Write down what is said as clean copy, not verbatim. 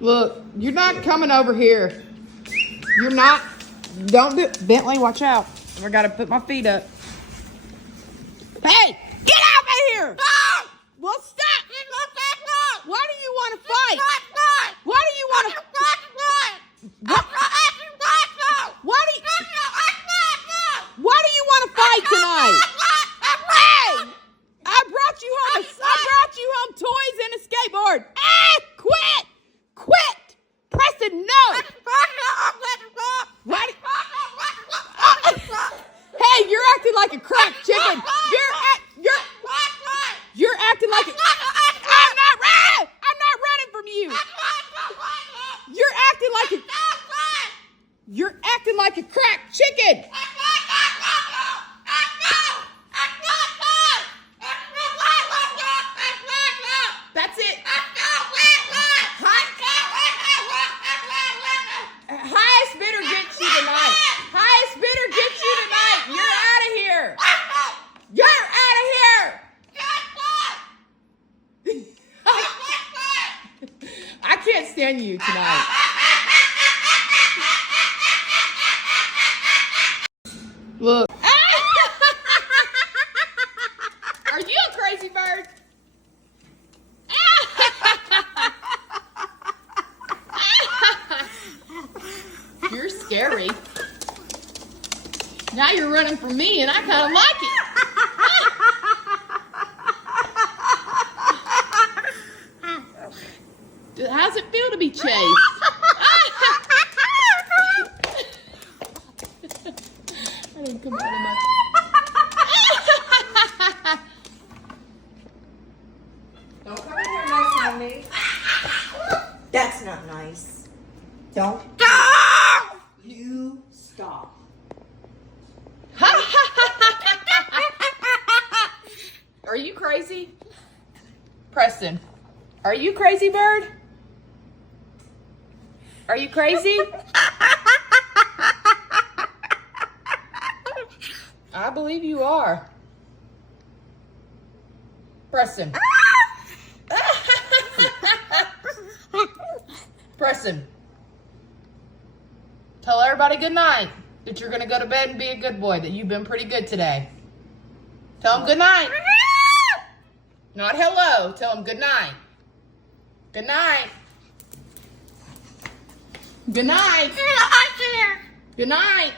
Look, you're not coming over here. You're not. Don't do it. Bentley, watch out. I gotta put my feet up. Hey, get out of here! Well, stop! Why do you want to fight? Why do you want to? Why do you want to fight tonight? Hey, I brought you home. I brought you home toys and a skateboard. Quit! Preston, no! Why? Hey, you're acting like a cracked chicken. You're acting like a. I'm not running from you. You're acting like a cracked chicken. That's it. Highest bidder gets you tonight. Highest bidder gets you tonight. You're out of here. You're out of here. I can't stand you tonight. Look. Are you a crazy bird? You're scary. Now you're running from me, and I kind of like it. How's it feel to be chased? I didn't come out of my... Don't come in here messing with me. That's not nice. Don't. You stop. Are you crazy? Preston, are you crazy, bird? Are you crazy? I believe you are. Preston. Preston. Tell everybody good night. That you're going to go to bed and be a good boy. That you've been pretty good today. Tell them good night. Not hello. Tell them good night. Good night. Good night. Good night.